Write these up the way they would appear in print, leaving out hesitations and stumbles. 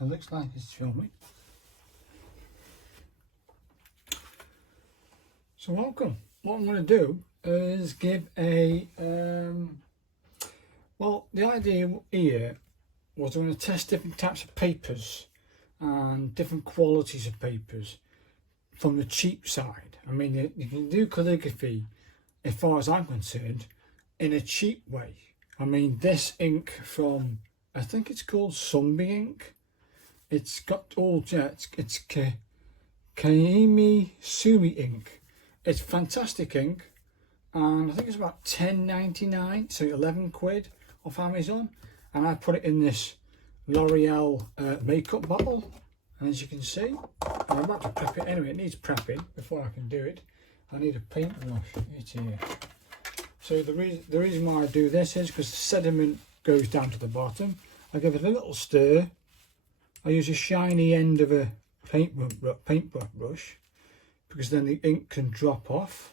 It looks like it's filming. So welcome. What I'm going to do is give a, well, the idea here was I'm going to test different types of papers and different qualities of papers from the cheap side. I mean, you can do calligraphy, as far as I'm concerned, in a cheap way. I mean, this ink from, I think it's called Sunby ink. It's got all jets. It's Kaimi Sumi ink. It's fantastic ink, and I think it's about £10.99, so 11 quid off Amazon. And I put it in this L'Oreal makeup bottle, and as you can see, I'm about to prep it anyway. It needs prepping before I can do it. I need a paintbrush. It's here. So the reason why I do this is because the sediment goes down to the bottom. I give it a little stir. I use a shiny end of a paintbrush brush, because then the ink can drop off.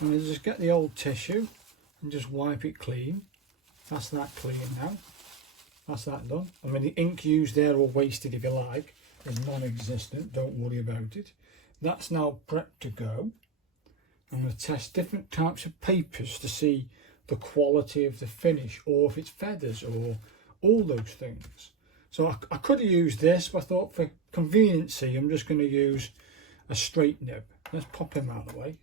And I just get the old tissue and just wipe it clean. That's that clean now. That's that done. I mean, the ink used there, or wasted if you like, is non-existent. Don't worry about it. That's now prepped to go. I'm going to test different types of papers to see the quality of the finish, or if it's feathers, or all those things. So I could have used this, but I thought for conveniency I'm just going to use a straight nib. Let's pop him out of the way,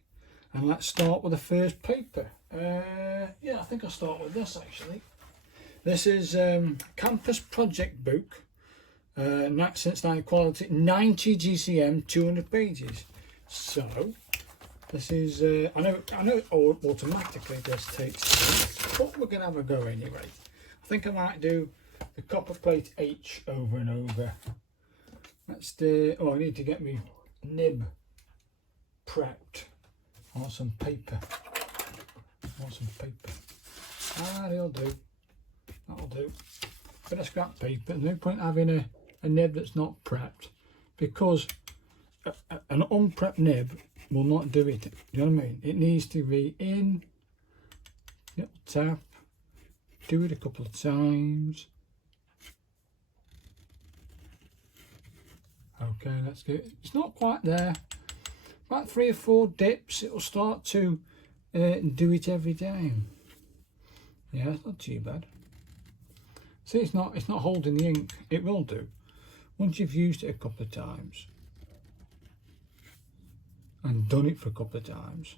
and let's start with the first paper. Yeah, I think I'll start with this actually. This is Campus Project Book, since 9 quality, 90 GCM, 200 pages. So this is, I know automatically this takes, but we're going to have a go anyway. I think I might do the copper plate H over and over. Let's do, oh, I need to get me nib prepped. I want some paper. That'll do. That'll do. Bit of scrap paper. No point having a nib that's not prepped, because an unprepped nib will not do it. Do you know what I mean? It needs to be in, little tap, do it a couple of times. Okay, let's do it. It's not quite there. About 3 or 4 dips, it'll start to do it every time. Yeah, it's not too bad. See, it's not holding the ink. It will do once you've used it a couple of times and done it for a couple of times.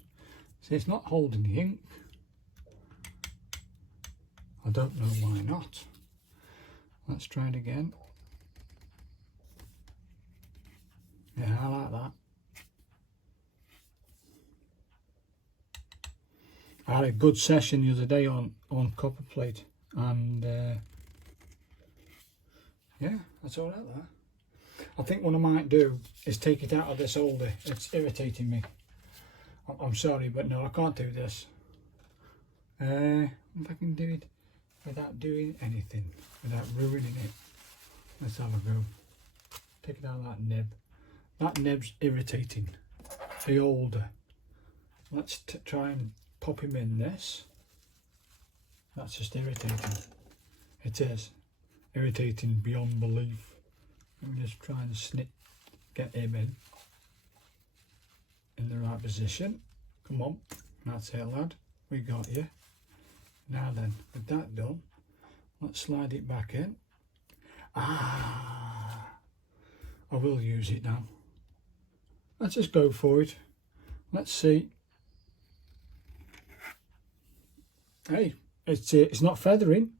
See, it's not holding the ink. I don't know why not. Let's try it again. Yeah, I like that. I had a good session the other day on copper plate, and yeah, that's all right there. I think what I might do is take it out of this holder. It's irritating me. I'm sorry, but no, I can't do this. If I can do it without doing anything, without ruining it. Let's have a go. Take it out of that nib. That nib's irritating. The holder. Let's try and pop him in this. That's just irritating. It is irritating beyond belief. Let me just try and get him in the right position. Come on, that's it, lad. We got you. Now then, with that done, let's slide it back in. I will use it now. Let's just go for it. Let's see. Hey, it's not feathering.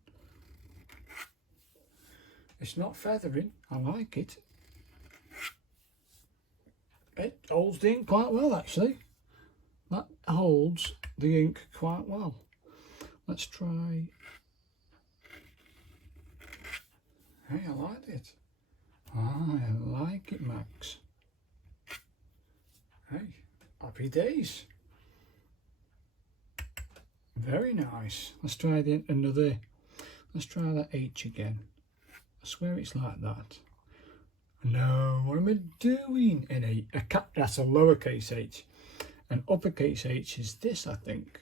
It's not feathering. I like it. It holds the ink quite well, actually. That holds the ink quite well. Let's try. Hey, I like it. I like it, Max. Hey, happy days. Very nice. Let's try let's try that H again. I swear it's like that. No, what am I doing? That's a lowercase h. An uppercase H is this, I think.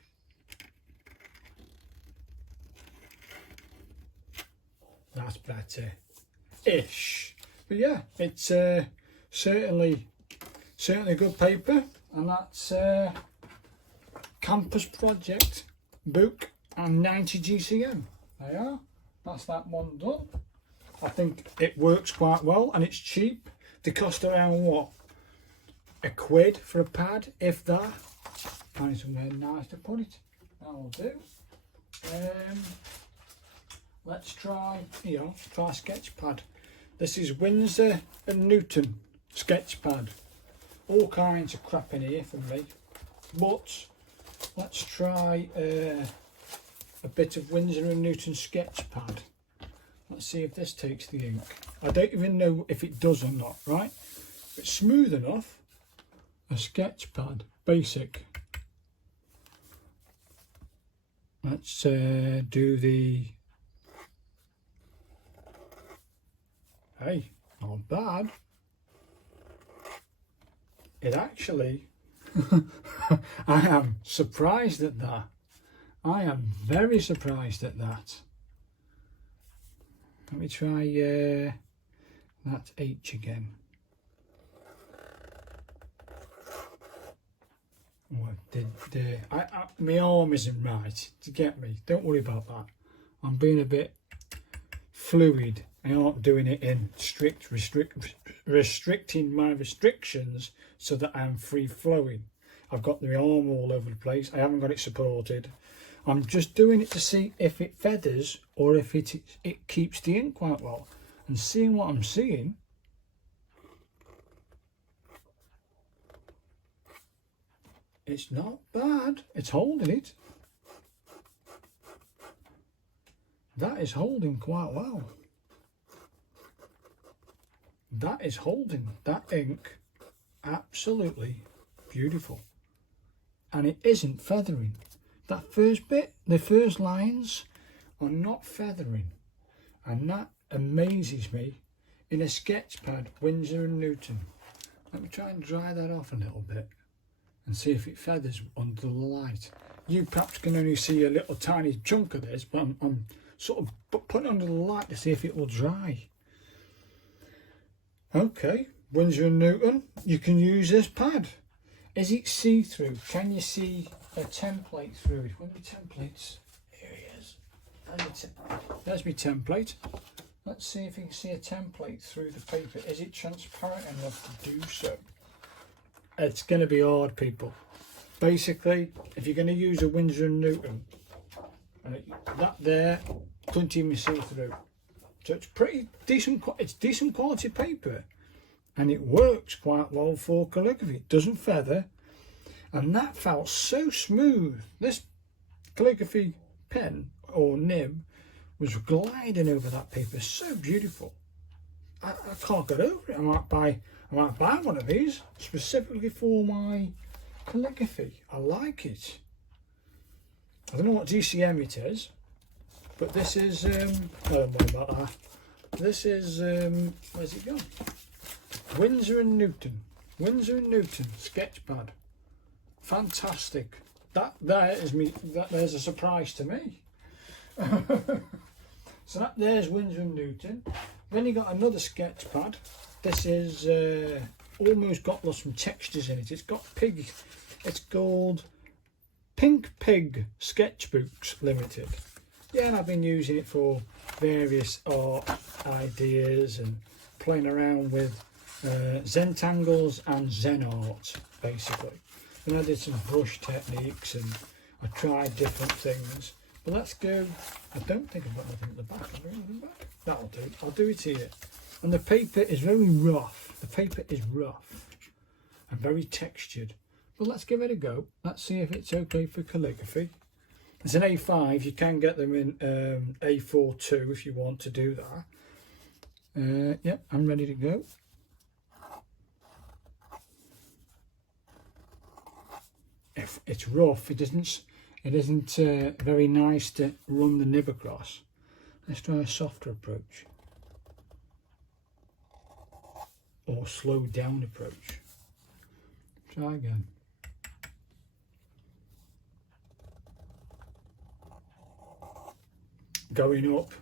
That's better. Ish. But yeah, it's certainly good paper, and that's Campus Project book and 90 GCM. There you are. That's that one done. I think it works quite well, and it's cheap. They cost around what, £1 for a pad, if that. Find somewhere nice to put it. That'll do. Let's try, try sketch pad. This is Winsor and Newton sketch pad. All kinds of crap in here for me, but let's try a bit of Winsor and Newton sketch pad. Let's see if this takes the ink. I don't even know if it does or not, right? It's smooth enough. A sketch pad, basic. Let's do the... Hey, not bad. It actually... I am surprised at that. I am very surprised at that. Let me try that H again. My arm isn't right, to get me. Don't worry about that. I'm being a bit fluid. I'm not doing it in restricting my restrictions so that I'm free flowing. I've got my arm all over the place. I haven't got it supported. I'm just doing it to see if it feathers or if it keeps the ink quite well. And seeing what I'm seeing, it's not bad. It's holding it. That is holding quite well. That is holding that ink absolutely beautiful. And it isn't feathering. That first bit, the first lines are not feathering. And that amazes me in a sketch pad, Winsor and Newton. Let me try and dry that off a little bit and see if it feathers under the light. You perhaps can only see a little tiny chunk of this, but I'm sort of putting it under the light to see if it will dry. Okay, Winsor and Newton, you can use this pad. Is it see-through? Can you see a template through it? Where are my templates? Here he is. There's my template. Let's see if you can see a template through the paper. Is it transparent enough to do so? It's going to be hard, people. Basically, if you're going to use a Winsor and Newton, that there couldn't even see through. So it's pretty decent. It's decent quality paper, and it works quite well for calligraphy. It doesn't feather, and that felt so smooth. This calligraphy pen or nib was gliding over that paper, so beautiful. I can't get over it. I might buy one of these specifically for my calligraphy. I like it. I don't know what GCM it is, but this is I don't know about that. This is where's it gone? Winsor and Newton. Winsor and Newton sketchpad. Fantastic. There's a surprise to me. So there's Winsor and Newton. Then you got another sketch pad. This is almost got lost some textures in it. It's got pig. It's called Pink Pig Sketchbooks Limited. Yeah, and I've been using it for various art ideas and playing around with Zentangles and Zen art, basically. And I did some brush techniques and I tried different things. But let's go. I don't think I've got anything at the back. Have I got anything back? That'll do. I'll do it here. And the paper is very rough. The paper is rough and very textured. But let's give it a go. Let's see if it's okay for calligraphy. It's an A5. You can get them in A4 too if you want to do that. Yep, I'm ready to go. If it's rough, it isn't very nice to run the nib across. Let's try a softer approach. Or slowed down approach. Try again. Going up.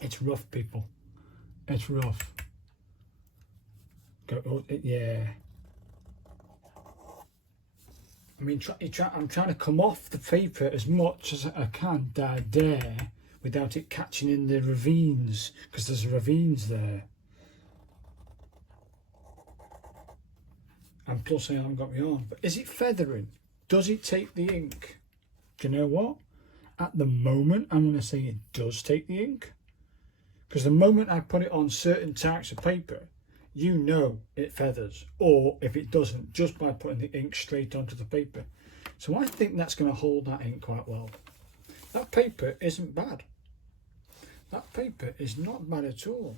It's rough, people. It's rough. Go, oh, yeah. I mean, I'm trying to come off the paper as much as I can there without it catching in the ravines, because there's ravines there. And plus I haven't got my arm. But is it feathering? Does it take the ink? Do you know what? At the moment, I'm going to say it does take the ink. Because the moment I put it on certain types of paper, you know it feathers. Or if it doesn't, just by putting the ink straight onto the paper. So I think that's going to hold that ink quite well. That paper isn't bad. That paper is not bad at all.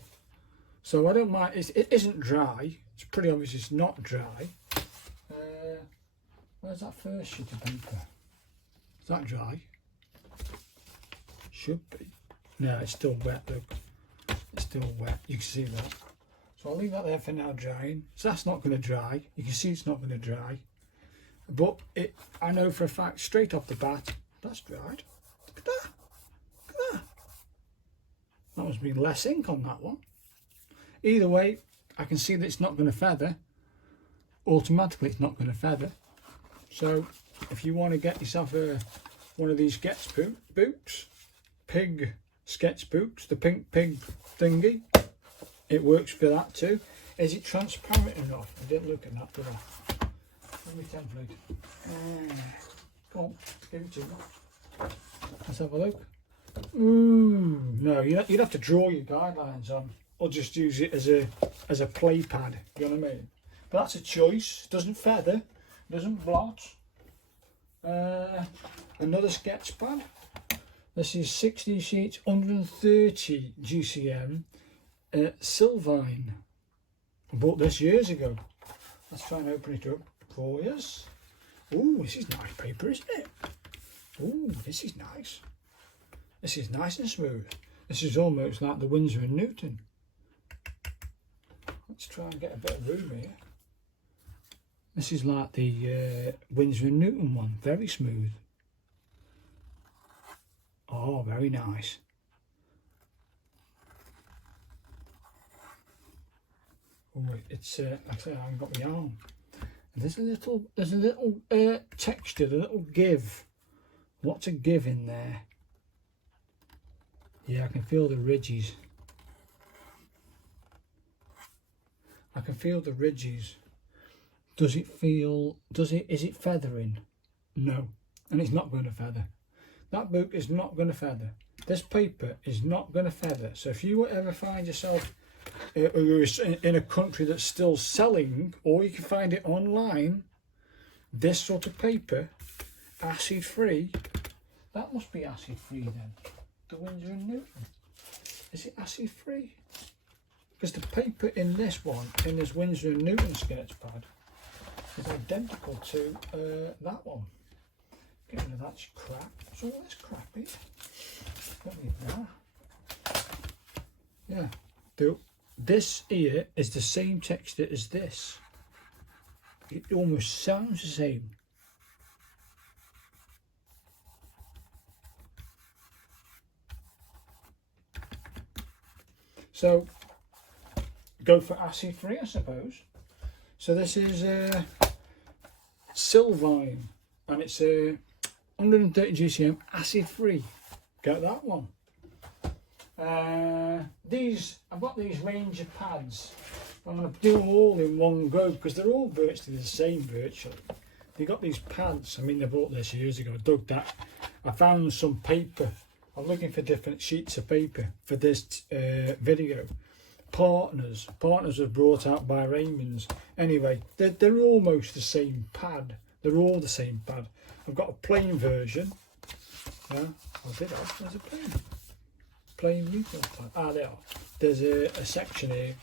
So I don't mind. It isn't dry. It's pretty obvious it's not dry. Where's that first sheet of paper? Is that dry? Should be. No, it's still wet, look. It's still wet. You can see that. So I'll leave that there for now drying. So that's not going to dry. You can see it's not going to dry. But I know for a fact, straight off the bat, that's dried. Look at that. Look at that. That must be less ink on that one. Either way, I can see that it's not going to feather. Automatically, it's not going to feather. So if you want to get yourself one of these sketchbooks, pig sketchbooks, the pink pig thingy, it works for that too. Is it transparent enough? I didn't look at that, did I? Let me template. Come on, give it to me. Let's have a look. Ooh, no, you'd have to draw your guidelines on, or just use it as a play pad. You know what I mean? But that's a choice. Doesn't feather, doesn't blot. Another sketch pad. This is 60 sheets, 130 GCM, Sylvine. I bought this years ago. Let's try and open it up for you. Ooh, this is nice paper, isn't it? Ooh, this is nice. This is nice and smooth. This is almost like the Winsor & Newton. Let's try and get a bit of room here. This is like the Winsor & Newton one, very smooth. Oh, very nice. Oh, it's like I say, I haven't got my arm. And there's a little texture, a little give. What's a give in there? Yeah, I can feel the ridges. I can feel the ridges. Is it feathering? No, and it's not going to feather. That book is not going to feather. This paper is not going to feather. So if you ever find yourself in a country that's still selling, or you can find it online, this sort of paper, acid free, that must be acid free then. The Winsor & Newton. Is it acid free? Because the paper in this one, in this Winsor & Newton sketch pad, is identical to that one. Get rid of that crap. What's all this crap here? Don't need that. Yeah. This here is the same texture as this. It almost sounds the same. So, go for acid free, I suppose. So this is Sylvine, and it's 130 GCM acid free. Get that one. I've got these range of pads. I'm going to do them all in one go because they're all virtually the same. Virtually, they got these pads. I mean, they bought this years ago. I dug that. I found some paper. I'm looking for different sheets of paper for this video. Partners was brought out by Raymond's. Anyway, they're almost the same pad. They're all the same pad. I've got a plain version. Yeah, there's a plain Newton pad. Ah, there are. There's a section here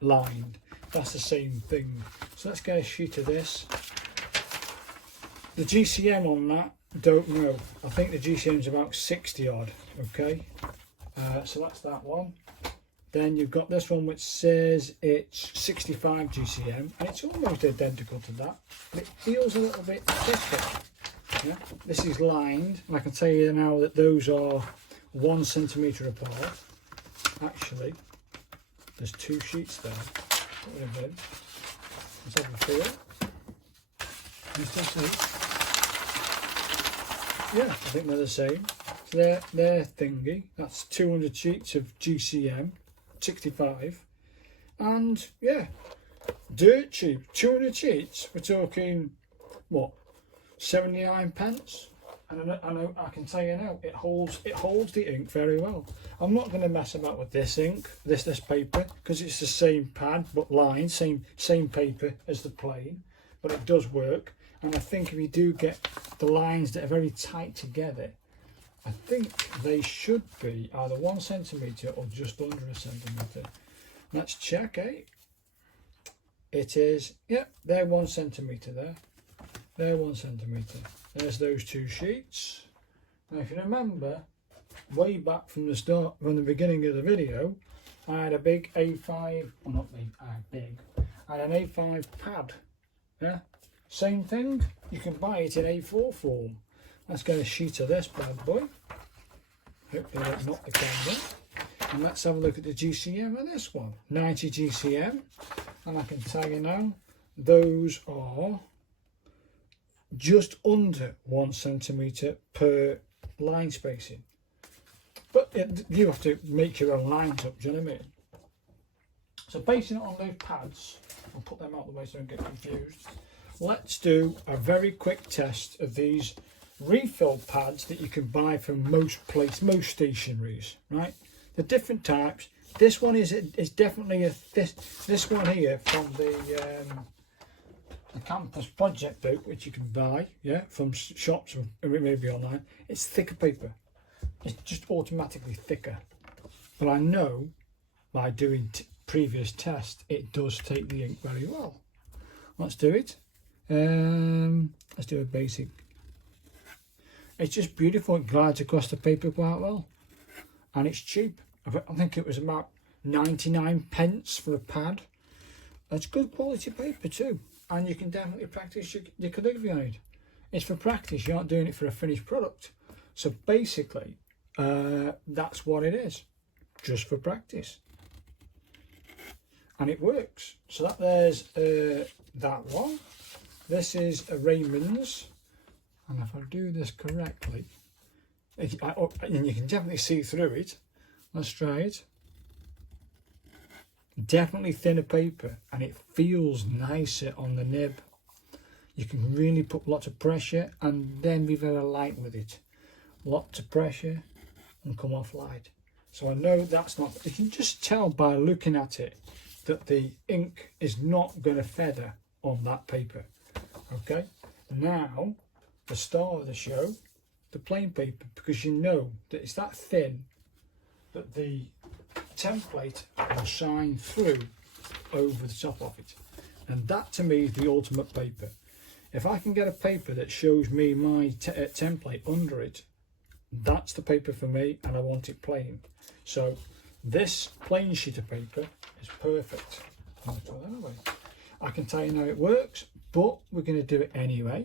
lined. That's the same thing. So let's get a sheet of this. The GCM on that, don't know. I think the GCM is about 60 odd. Okay, so that's that one. Then you've got this one which says it's 65 GCM, and it's almost identical to that, but it feels a little bit thicker. Yeah, this is lined, and I can tell you now that those are 1 centimetre apart. Actually, there's 2 sheets there. Put it in bin. Let's have a feel. You still see? Yeah, I think they're the same. So they're thingy. That's 200 sheets of GCM, 65. And yeah, dirt cheap. 200 sheets, we're talking, what, 79 pence? And I can tell you now, it holds the ink very well. I'm not going to mess about with this ink, this paper, because it's the same pad but lined, same paper as the plain, but it does work. And I think if you do get the lines that are very tight together, I think they should be either 1 centimetre or just under a centimetre. Let's check, eh? It is, yep, they're 1 centimetre there. They're 1 centimetre. There's those two sheets. Now if you remember, way back from the start, from the beginning of the video, I had a big A5, well not big, I had an A5 pad. Yeah, same thing, you can buy it in A4 form. Let's get a sheet of this bad boy. Hopefully that's not the camera. And let's have a look at the GCM of this one. 90 GCM, and I can tell you now, those are just under 1 centimetre per line spacing. But you have to make your own lines up, do you know what I mean? So basing it on those pads, I'll put them out the way so I don't get confused. Let's do a very quick test of these refill pads that you can buy from most stationaries, right? The different types. This one is definitely this one here from the campus project book, which you can buy, yeah, from shops or maybe online. It's thicker paper. It's just automatically thicker. But I know by doing previous tests, it does take the ink very well. Let's do it. Let's do a basic. It's just beautiful. It glides across the paper quite well, and it's cheap. I think it was about 99 pence for a pad. That's good quality paper too, and you can definitely practice your calligraphy on it. It's for practice. You aren't doing it for a finished product. So basically, that's what it is, just for practice, and it works. So there's that one. This is a Raymond's, and if I do this correctly, and you can definitely see through it. Let's try it. Definitely thinner paper, and it feels nicer on the nib. You can really put lots of pressure and then be very light with it. Lots of pressure and come off light. So I know that's not, you can just tell by looking at it that the ink is not going to feather on that paper. Okay, now the star of the show, the plain paper, because you know that it's that thin that the template will shine through over the top of it, and that to me is the ultimate paper. If I can get a paper that shows me my template under it, that's the paper for me, and I want it plain. So this plain sheet of paper is perfect. I'll throw that away. I can tell you how it works, but we're going to do it anyway.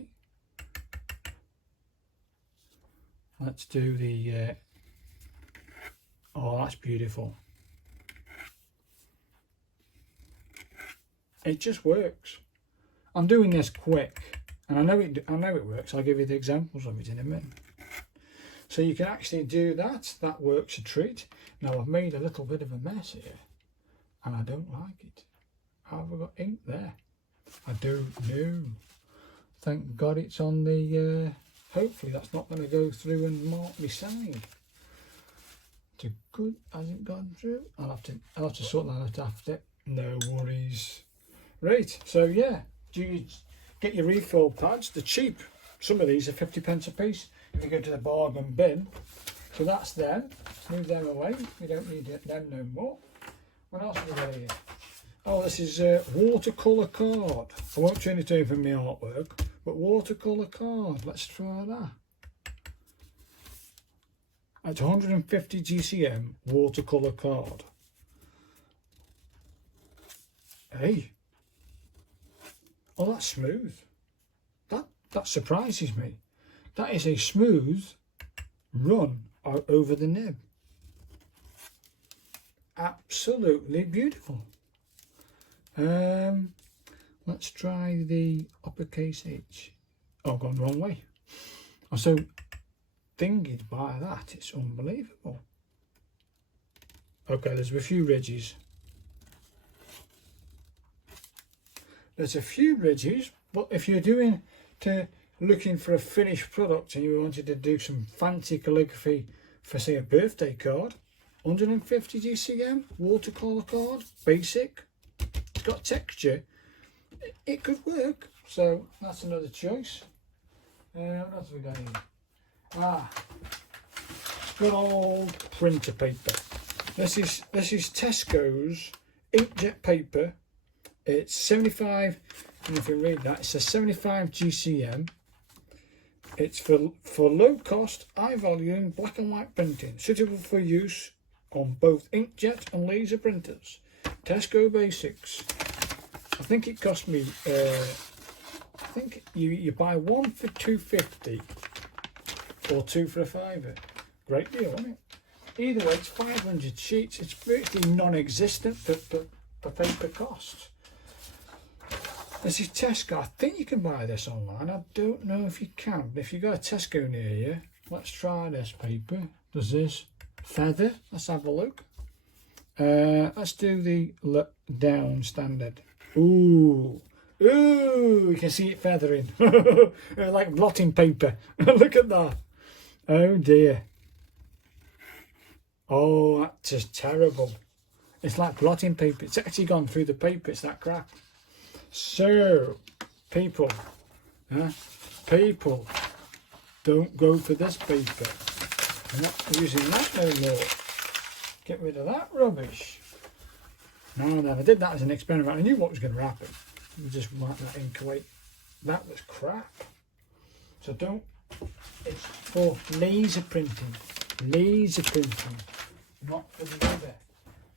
Let's do the oh, that's beautiful. It just works. I'm doing this quick, and I know it works. I'll give you the examples of it in a minute. So you can actually do that. That works a treat. Now I've made a little bit of a mess here, and I don't like it. How have I got ink there? I don't know. Thank God it's on the. Hopefully that's not going to go through and mark me sign. Too good, hasn't gone through. I'll have to sort that out after. No worries. Right, so yeah, do you get your refill pads? They're cheap. Some of these are 50 pence a piece if you go to the bargain bin. So that's them. Move them away. We don't need them no more. What else have we got here? Oh, this is watercolour card. I won't turn it over from my artwork, but watercolour card. Let's try that. It's 150 GCM watercolour card. Hey. Oh, that's smooth. That surprises me. That is a smooth run over the nib. Absolutely beautiful. Let's try the uppercase H. Oh, gone the wrong way. I'm so dinged by that, it's unbelievable. Okay, there's a few ridges. There's a few ridges, but if you're looking for a finished product and you wanted to do some fancy calligraphy for, say, a birthday card, 150 GCM, watercolour card, basic, it's got texture, it could work. So that's another choice. What else have we got here? Good old printer paper. This is Tesco's inkjet paper. It's 75, and if you read that, it says 75 GCM. It's for low cost, high volume, black and white printing, suitable for use on both inkjet and laser printers. Tesco Basics. I think it cost me, I think you buy one for £2.50 or two for £5. Great deal, isn't it? Either way, it's 500 sheets. It's virtually non-existent for paper costs. This is Tesco. I think you can buy this online. I don't know if you can. But if you've got a Tesco near you, let's try this paper. Does this feather? Let's have a look. Let's do the look down standard. Ooh. Ooh, you can see it feathering. Like blotting paper. Look at that. Oh dear. Oh, that's just terrible. It's like blotting paper. It's actually gone through the paper. It's that crap. So, people, don't go for this paper. I'm not using that no more. Get rid of that rubbish. Now then, I did that as an experiment. I knew what was going to happen. We just wipe that ink away. That was crap. So don't. It's for laser printing. Laser printing, not for the other.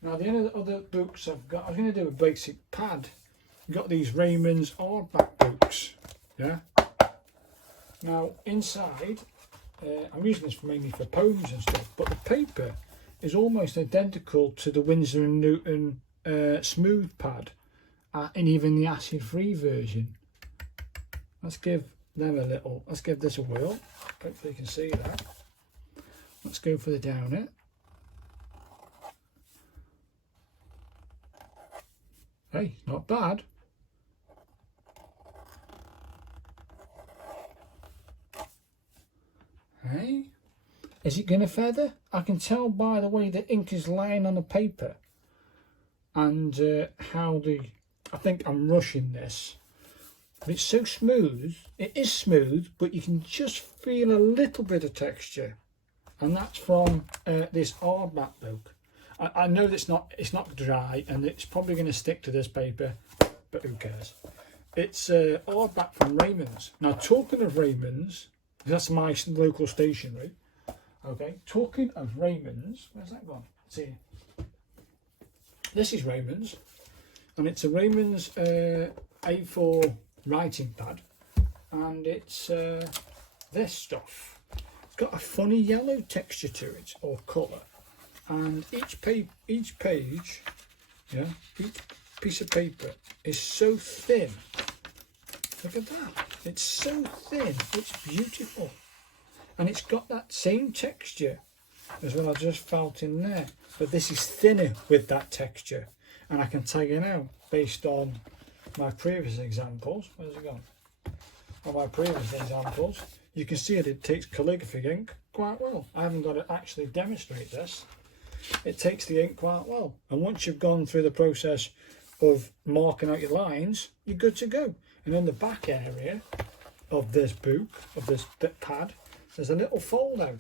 Now the other books I've got, I'm going to do a basic pad. You've got these Raymond's hardback books, yeah. Now inside, I'm using this mainly for poems and stuff, but the paper is almost identical to the Winsor & Newton smooth pad, and even the acid-free version. Let's give them a little. Let's give this a whirl. Hopefully you can see that. Let's go for the downer. Hey, not bad. Hey, is it going to feather? I can tell by the way the ink is lying on the paper and I think I'm rushing this. But it's so smooth. It is smooth, but you can just feel a little bit of texture. And that's from this hardback book. I know that it's not dry and it's probably going to stick to this paper, but who cares? It's hardback from Raymond's. Now, talking of Raymond's, that's my local stationery. Okay, talking of Raymond's, where's that gone? Let's see. This is Raymond's, and it's a Raymond's A4 writing pad, and it's this stuff. It's got a funny yellow texture to it, or colour, and each page, yeah, each piece of paper is so thin. Look at that, it's so thin, it's beautiful, and it's got that same texture as what I just felt in there, but this is thinner with that texture, and I can tell you now, based on my previous examples, where's it gone? On my previous examples, you can see that it takes calligraphy ink quite well. I haven't got to actually demonstrate this. It takes the ink quite well, and once you've gone through the process of marking out your lines, you're good to go. And in the back area of this book, of this pad, there's a little fold out,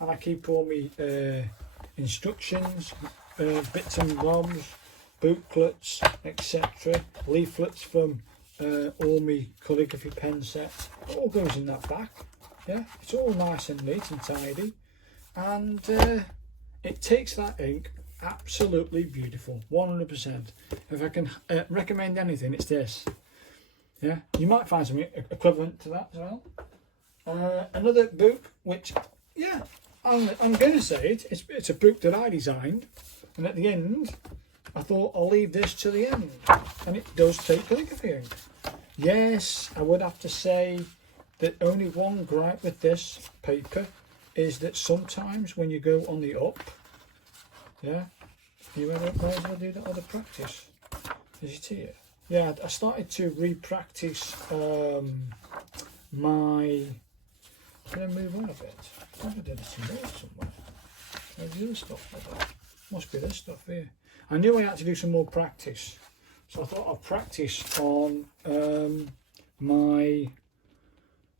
and I keep all my instructions, bits and bobs, booklets, etc., leaflets from all my calligraphy pen sets. It all goes in that back. Yeah, it's all nice and neat and tidy, and it takes that ink absolutely beautiful, 100%. If I can recommend anything, it's this. Yeah, you might find something equivalent to that as well. Another book, which, yeah, I'm going to say it's a book that I designed, and at the end, I thought I'll leave this to the end, and it does take calligraphy ink. Yes, I would have to say that only one gripe with this paper is that sometimes when you go on the up, yeah, you might as well do that other practice. Is it here? Yeah, I started to re-practice my. Can I move on a bit? I think I did some more somewhere. Where's the other stuff like that? Must be this stuff here. I knew I had to do some more practice, so I thought I'd practice on my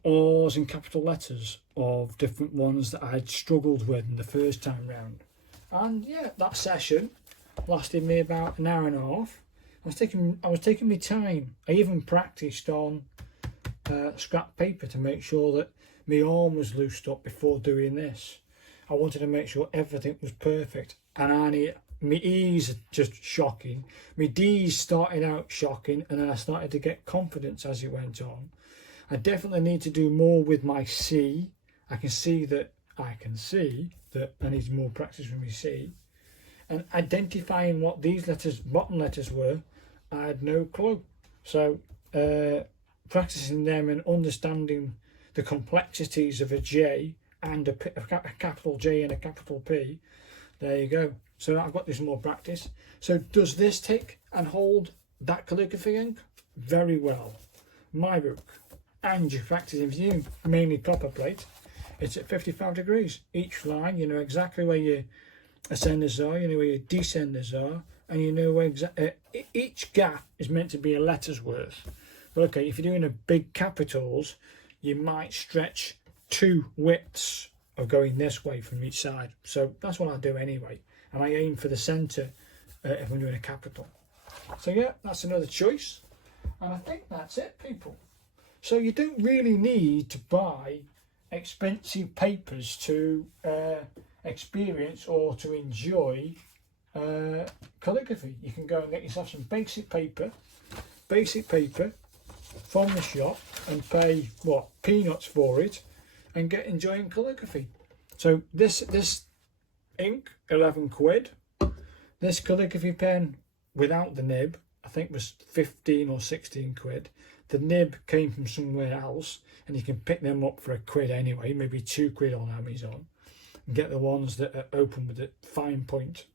R's and capital letters of different ones that I had struggled with in the first time round. And yeah, that session lasted me about an hour and a half. I was taking my time. I even practiced on scrap paper to make sure that my arm was loosed up before doing this. I wanted to make sure everything was perfect, and my E's are just shocking. My D's started out shocking, and then I started to get confidence as it went on. I definitely need to do more with my C. I can see that I need more practice with my C. And identifying what these letters, bottom letters were, I had no clue. So practicing them and understanding the complexities of a J and a capital J and a capital P, there you go. So I've got this more practice. So does this tick and hold that calligraphy ink? Very well. My book. And you're practicing with mainly copper plate. It's at 55 degrees. Each line, you know exactly where your ascenders are, you know where your descenders are, and you know where each gap is meant to be a letter's worth. But okay, if you're doing a big capitals, you might stretch 2 widths of going this way from each side. So that's what I do anyway. And I aim for the centre if I'm doing a capital. So yeah, that's another choice. And I think that's it, people. So you don't really need to buy expensive papers to experience or to enjoy calligraphy. You can go and get yourself some basic paper from the shop and pay peanuts for it and get enjoying calligraphy. So this ink, 11 quid. This calligraphy pen without the nib, I think was 15 or 16 quid. The nib came from somewhere else, and you can pick them up for £1 anyway, maybe £2 on Amazon, and get the ones that are open with a fine point.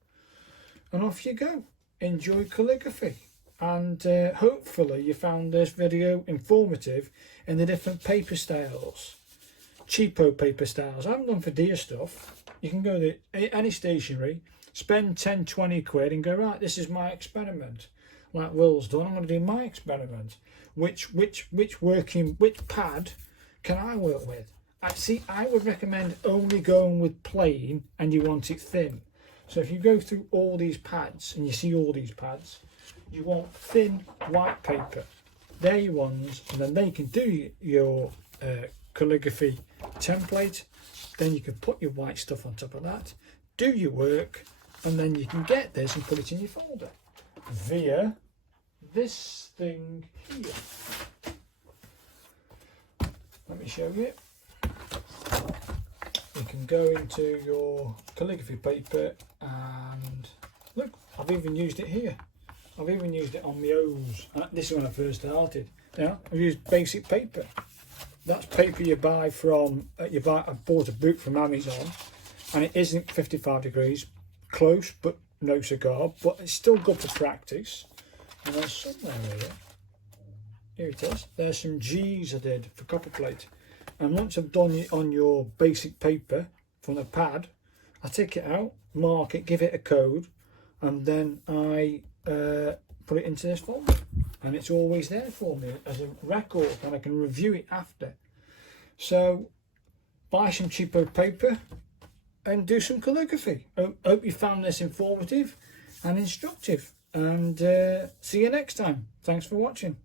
And off you go. Enjoy calligraphy. And hopefully you found this video informative in the different paper styles. Cheapo paper styles. I haven't gone for dear stuff. You can go to any stationery, spend 10-20 quid and go, right, this is my experiment. Like Will's done, I'm going to do my experiment. Which pad can I work with? I would recommend only going with plain and you want it thin. So if you go through all these pads and you see all these pads, you want thin white paper. They're your ones, and then they can do your calligraphy template. Then you can put your white stuff on top of that, do your work, and then you can get this and put it in your folder via this thing here. Let me show you. You can go into your calligraphy paper and look, I've even used it here. I've even used it on my O's. This is when I first started. Yeah, I've used basic paper. That's paper you buy from, I bought a book from Amazon, and it isn't 55 degrees, close but no cigar, but it's still good for practice. And there's somewhere here it is, there's some G's I did for copper plate. And once I've done it on your basic paper from the pad, I take it out, mark it, give it a code, and then I put it into this folder, and it's always there for me as a record, and I can review it after. So buy some cheapo paper and do some calligraphy. Hope you found this informative and instructive, and see you next time. Thanks for watching.